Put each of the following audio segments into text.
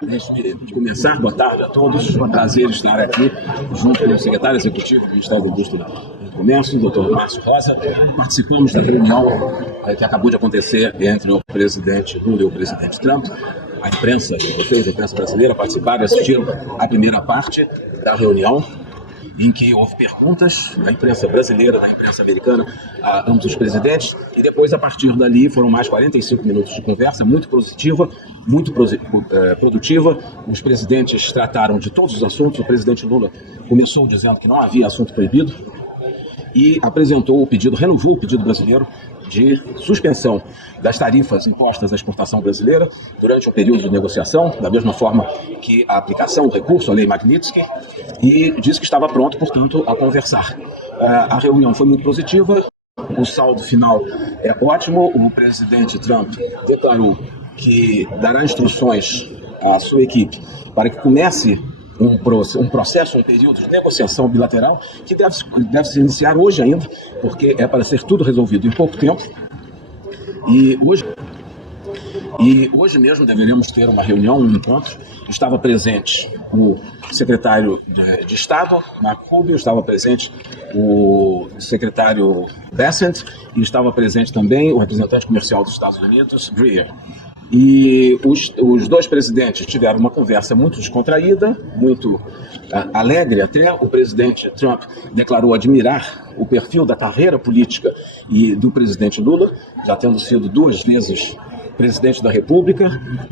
Antes de começar, boa tarde a todos. Um prazer estar aqui junto com o secretário executivo do Ministério da Indústria e Comércio, o Dr. Márcio Rosa. Participamos da reunião que acabou de acontecer entre o presidente Lula e o presidente Trump. A imprensa, vocês, a imprensa brasileira, participaram e assistiram à primeira parte da reunião, em que houve perguntas da imprensa brasileira, da imprensa americana, a ambos os presidentes, e depois, a partir dali, foram mais 45 minutos de conversa, muito positiva, muito produtiva. Os presidentes trataram de todos os assuntos. O presidente Lula começou dizendo que não havia assunto proibido e apresentou o pedido, renovou o pedido brasileiro de suspensão das tarifas impostas à exportação brasileira durante o período de negociação, da mesma forma que a aplicação, o recurso à lei Magnitsky, e disse que estava pronto, portanto, a conversar. A reunião foi muito positiva, o saldo final é ótimo. O presidente Trump declarou que dará instruções à sua equipe para que comece um processo, um período de negociação bilateral que deve se iniciar hoje ainda, porque é para ser tudo resolvido em pouco tempo. E hoje mesmo deveremos ter uma reunião, um encontro. Estava presente o secretário de Estado, Marco Rubio, estava presente o secretário Bessent e estava presente também o representante comercial dos Estados Unidos, Greer. E os dois presidentes tiveram uma conversa muito descontraída, muito alegre até. O presidente Trump declarou admirar o perfil da carreira política e do presidente Lula, já tendo sido 2 vezes presidente da República,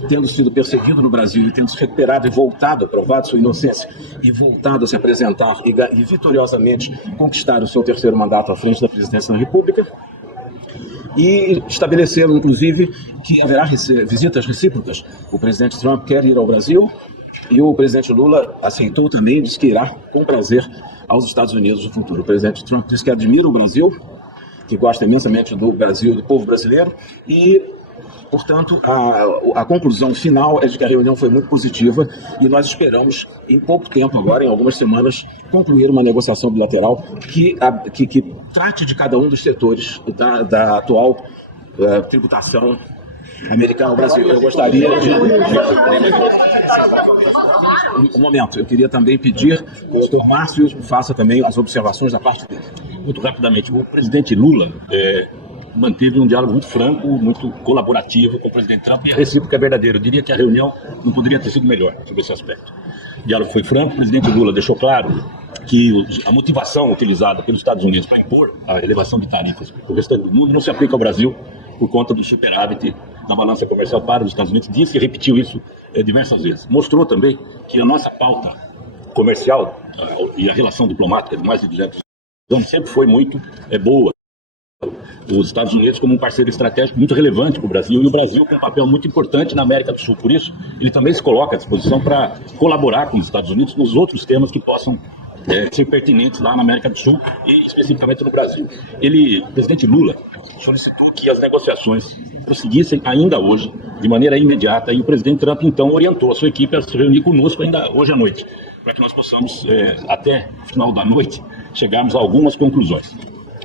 tendo sido perseguido no Brasil e tendo se recuperado e voltado, provado sua inocência e voltado a se apresentar e vitoriosamente conquistar o seu 3º mandato à frente da presidência da República. E estabeleceram, inclusive, que haverá visitas recíprocas. O presidente Trump quer ir ao Brasil e o presidente Lula aceitou também, disse que irá com prazer aos Estados Unidos no futuro. O presidente Trump disse que admira o Brasil, que gosta imensamente do Brasil, do povo brasileiro, e, portanto, a conclusão final é de que a reunião foi muito positiva e nós esperamos, em pouco tempo agora, em algumas semanas, concluir uma negociação bilateral que trate de cada um dos setores da atual tributação americana ao Brasil. Eu gostaria de... Um momento, eu queria também pedir que o Dr. Márcio faça também as observações da parte dele. Muito rapidamente, o presidente Lula manteve um diálogo muito franco, muito colaborativo com o presidente Trump, e a recíproca é verdadeira. Eu diria que a reunião não poderia ter sido melhor sobre esse aspecto. O diálogo foi franco, o presidente Lula deixou claro que a motivação utilizada pelos Estados Unidos para impor a elevação de tarifas para o restante do mundo não se aplica ao Brasil por conta do superávit na balança comercial para os Estados Unidos. Disse e repetiu isso diversas vezes. Mostrou também que a nossa pauta comercial e a relação diplomática de mais de 200 anos sempre foi muito boa. Os Estados Unidos como um parceiro estratégico muito relevante para o Brasil, e o Brasil com um papel muito importante na América do Sul. Por isso, ele também se coloca à disposição para colaborar com os Estados Unidos nos outros temas que possam ser pertinentes lá na América do Sul e especificamente no Brasil. O presidente Lula solicitou que as negociações prosseguissem ainda hoje, de maneira imediata, e o presidente Trump então orientou a sua equipe a se reunir conosco ainda hoje à noite, para que nós possamos, até o final da noite, chegarmos a algumas conclusões.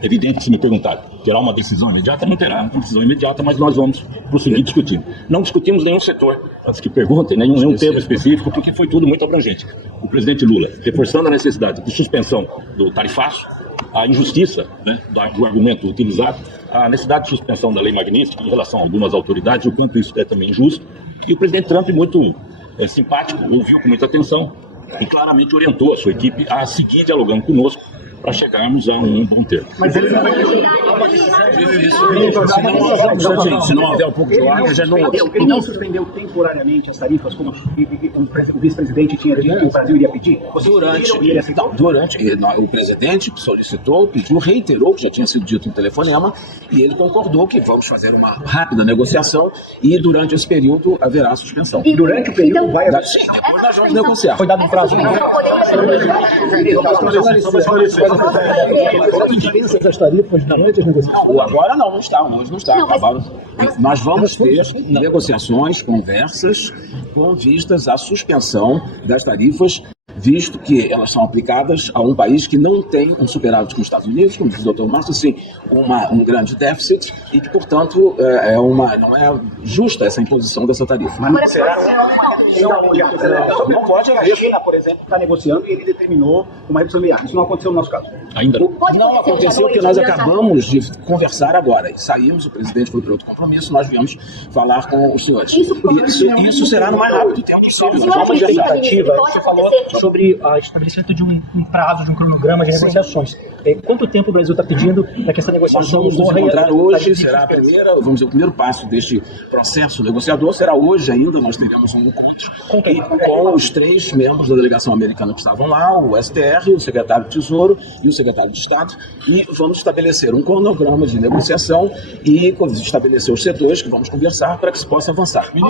É evidente que, se me perguntar, terá uma decisão imediata? Não terá uma decisão imediata, mas nós vamos prosseguir discutindo. Não discutimos nenhum setor, antes que perguntem, nenhum tema específico, porque foi tudo muito abrangente. O presidente Lula, reforçando a necessidade de suspensão do tarifaço, a injustiça, do argumento utilizado, a necessidade de suspensão da lei Magnitsky em relação a algumas autoridades, o quanto isso é também injusto, e o presidente Trump, muito simpático, ouviu com muita atenção e claramente orientou a sua equipe a seguir dialogando conosco para chegarmos a um bom termo. Mas ele não vai se não houver um pouco de ordem, já não... Ele não suspendeu temporariamente as tarifas, como o vice-presidente tinha dito que o Brasil iria pedir? Durante o presidente solicitou, pediu, reiterou que já tinha sido dito no telefonema, e ele concordou que vamos fazer uma rápida negociação e durante esse período haverá suspensão. E durante o período vai haver... Sim, depois nós vamos negociar. Foi dado um prazo. As tarifas durante as negociações? Agora não está, hoje não está. Nós vamos ter negociações, conversas com vistas à suspensão das tarifas, visto que elas são aplicadas a um país que não tem um superávit com os Estados Unidos, como diz o Dr. Márcio, sim, um grande déficit, e que, portanto, não é justa essa imposição dessa tarifa. Mas será? Não pode A haver. China, por exemplo, está negociando e ele determinou uma redução imediata. Isso não aconteceu no nosso caso. Ainda não. Não aconteceu porque nós acabamos de conversar agora. Saímos, o presidente foi para outro compromisso, nós viemos falar com os senhores. Isso será no mais rápido tempo possível. Só uma expectativa, você falou sobre o estabelecimento de um prazo, de um cronograma de negociações. Quanto tempo o Brasil está pedindo para que essa negociação Nós vamos nos ocorra? encontrar hoje, será a primeira, vamos dizer, o primeiro passo deste processo negociador será hoje ainda, nós teremos um encontro com os 3 membros da delegação americana que estavam lá, o STR, o secretário de Tesouro e o secretário de Estado, e vamos estabelecer um cronograma de negociação e estabelecer os setores que vamos conversar para que se possa avançar. Não.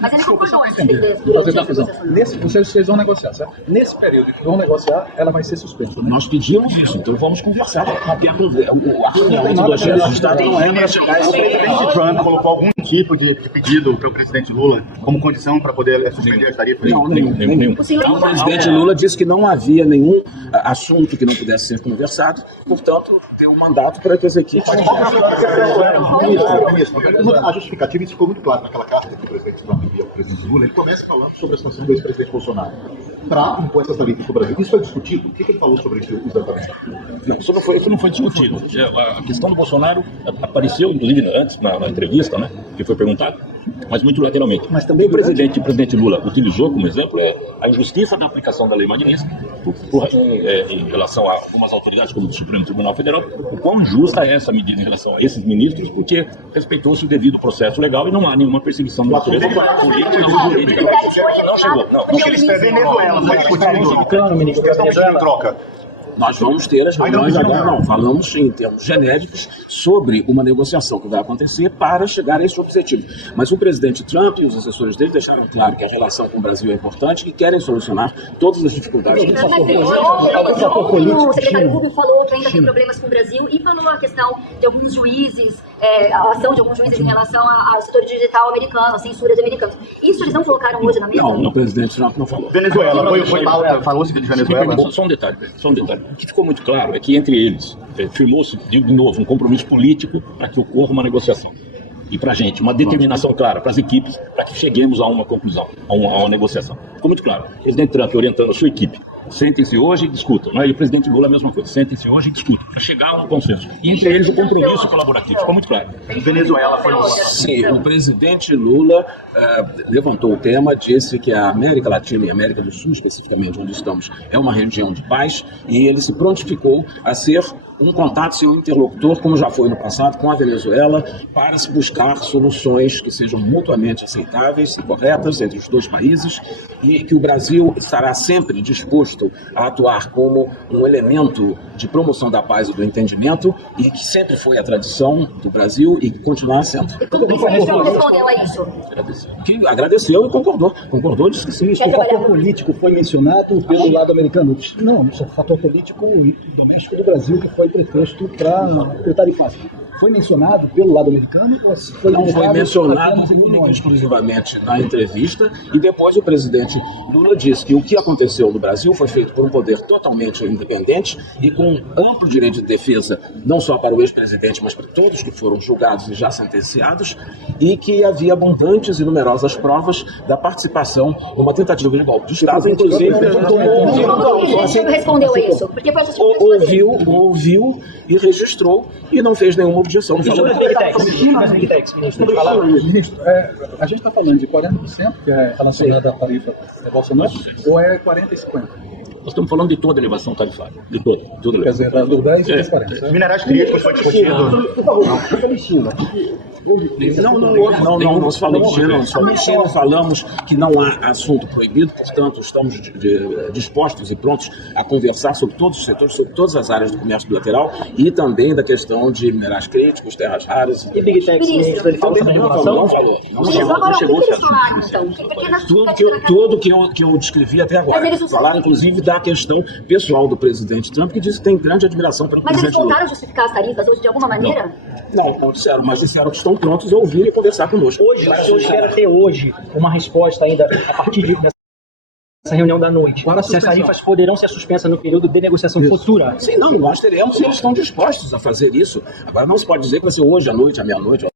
Mas ele concordou antes Vocês vão negociar, certo? Nesse período que vão negociar, ela vai ser suspensa. Né? Nós pedimos isso, então vamos conversar. A reunião entre dois chefes de Estado não é para chegar a esse O presidente Trump colocou algum tipo de pedido para o presidente Lula como condição para poder suspender as tarifas? Não, nenhum. O senhor O presidente Lula disse que não havia nenhum assunto que não pudesse ser conversado, portanto, deu um mandato para que as equipes... A justificativa, isso ficou muito claro naquela carta que o presidente Trump envia ao presidente Lula. Ele começa falando sobre a situação do ex-presidente Bolsonaro para impor essas tarifas para o Brasil. Isso foi discutido? O que ele falou sobre isso exatamente? Não, isso não foi discutido. A questão do Bolsonaro apareceu, inclusive, antes na entrevista, né, que foi perguntado, mas muito lateralmente. Mas também o presidente Lula utilizou como exemplo a injustiça da aplicação da lei Magnitsky em relação a algumas autoridades, como o Supremo Tribunal Federal, o quão injusta é essa medida em relação a esses ministros, porque respeitou-se o devido processo legal e não há nenhuma perseguição de natureza política ou jurídica. Não chegou, não. Porque eles têm Venezuela, foi discutido em troca. Nós vamos ter as reuniões agora, não, falamos em termos genéricos sobre uma negociação que vai acontecer para chegar a esse objetivo. Mas o presidente Trump e os assessores dele deixaram claro que a relação com o Brasil é importante e querem solucionar todas as dificuldades. O secretário Rubio falou que ainda tem problemas com o Brasil e falou a questão de alguns juízes, a ação de alguns juízes em relação ao setor digital americano, a censura de americanos. Isso eles não colocaram hoje na mesa? Não, o presidente Trump não falou. Venezuela, foi pauta, falou-se de Venezuela. Só um detalhe. O que ficou muito claro é que entre eles firmou-se de novo um compromisso político para que ocorra uma negociação. E para a gente, uma determinação clara para as equipes, para que cheguemos a uma conclusão, a uma negociação. Ficou muito claro. O presidente Trump orientando a sua equipe. Sentem-se hoje e discutam. Não é? E o presidente Lula a mesma coisa. Sentem-se hoje e discutam, para chegar a um consenso. E entre eles o compromisso colaborativo. Ficou muito claro. Venezuela foi Sim, o presidente Lula levantou o tema, disse que a América Latina e a América do Sul, especificamente onde estamos, é uma região de paz, e ele se prontificou a ser um contato, seu interlocutor, como já foi no passado, com a Venezuela, para se buscar soluções que sejam mutuamente aceitáveis e corretas entre os dois países, e que o Brasil estará sempre disposto a atuar como um elemento de promoção da paz e do entendimento, e que sempre foi a tradição do Brasil e que continuará sendo. E como o presidente respondeu a isso? Que agradeceu e concordou, disse que sim. O fator político foi mencionado pelo lado americano? Não, isso é o fator político doméstico do Brasil que foi pretexto para o tarifário. Foi mencionado pelo lado americano? Ou foi não foi mencionado única e exclusivamente na entrevista, e depois o presidente Lula disse que o que aconteceu no Brasil foi feito por um poder totalmente independente e com amplo direito de defesa, não só para o ex-presidente, mas para todos que foram julgados e já sentenciados, e que havia abundantes e numerosas provas da participação numa tentativa de golpe de Estado, inclusive... Como o senhor respondeu a isso? Porque foi a justificativa dele. Ouviu e registrou e não fez nenhuma objeção. Ministro, a gente está falando de 40%, que é relacionada à tarifa Bolsonaro, ou é 40 e 50? Nós estamos falando de toda a elevação tarifária. De toda. Quer dizer, do 10 e dos 40. Minerais críticos foi discutido. Por favor, não China. Não se falou de China, não falamos de China, falamos que não há assunto proibido, portanto estamos dispostos e prontos a conversar sobre todos os setores, sobre todas as áreas do comércio bilateral e também da questão de minerais críticos, terras raras. E Big Tech, ministro, ele falou sobre regulação? Não falou. Não chegou. Tudo que eu descrevi até agora. Falaram inclusive da questão pessoal do presidente Trump, que disse que tem grande admiração pelo Mas presidente eles Lula. voltaram a justificar as tarifas hoje de alguma maneira? Não disseram, mas disseram que estão prontos a ouvir e conversar conosco. Hoje, o senhor espera ter hoje uma resposta ainda a partir dessa reunião da noite. Se as tarifas poderão ser suspensas no período de negociação futura? Sim, não, nós teremos e eles estão dispostos a fazer isso. Agora não se pode dizer que vai ser hoje à noite, à meia-noite.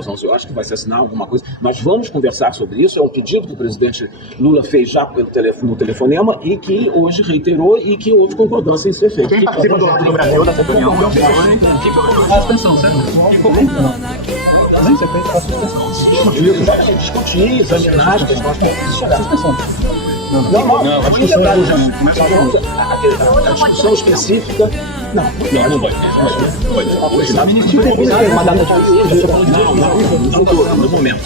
às 11 horas, que vai se assinar alguma coisa. Nós vamos conversar sobre isso, é um pedido que o presidente Lula fez já no telefonema e que hoje reiterou e que houve concordância em ser feito. Quem participa do Brasil dessa reunião? A suspensão, certo? Não, você fez a suspensão. Discutir, examinar as questões da suspensão. Não, a discussão a discussão específica. Não vai. Não, no momento.